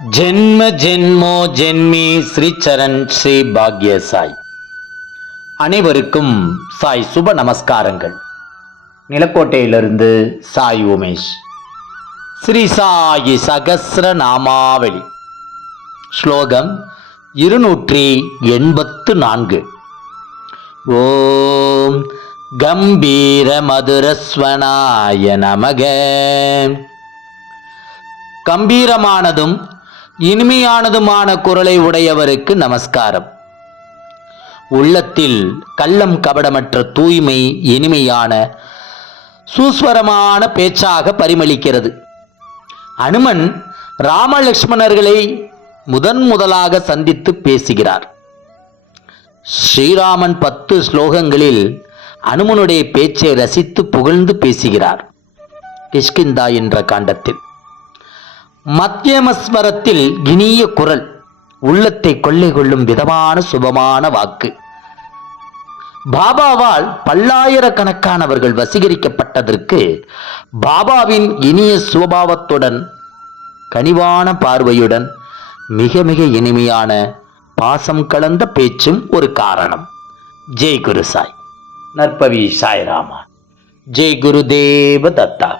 ஜென்ம ஜென்மோ ஜென்மி ஸ்ரீச்சரண் ஸ்ரீ பாக்ய சாய் அனைவருக்கும் சாய் சுப நமஸ்காரங்கள். நிலக்கோட்டையிலிருந்து சாய் உமேஷ். ஸ்ரீ சாயி சகசிர நாமாவளி. ஸ்லோகம் இருநூற்றி எண்பத்து நான்கு. ஓம் கம்பீர மதுரஸ்வனாய நமக. கம்பீரமானதும் இனிமையானதுமான குரலை உடையவருக்கு நமஸ்காரம். உள்ளத்தில் கள்ளம் கபடமற்ற தூய்மை இனிமையான சூஸ்வரமான பேச்சாக பரிமளிக்கிறது. அனுமன் ராமலக்ஷ்மணர்களை முதன் முதலாக சந்தித்து பேசுகிறார். ஸ்ரீராமன் பத்து ஸ்லோகங்களில் அனுமனுடைய பேச்சை ரசித்து புகழ்ந்து பேசுகிறார். கிஷ்கிந்தா என்ற காண்டத்தில். மத்தியமஸ்வரத்தில் இனிய குரல் உள்ளத்தை கொள்ளை கொள்ளும் விதமான சுபமான வாக்கு. பாபாவால் பல்லாயிரக்கணக்கானவர்கள் வசீகரிக்கப்பட்டதற்கு பாபாவின் இனிய சுபாவத்துடன் கனிவான பார்வையுடன் மிக மிக இனிமையான பாசம் கலந்த பேச்சும் ஒரு காரணம். ஜெய் குரு சாய். நற்பவி சாய்ராமா. ஜெய் குருதேவ தத்தா.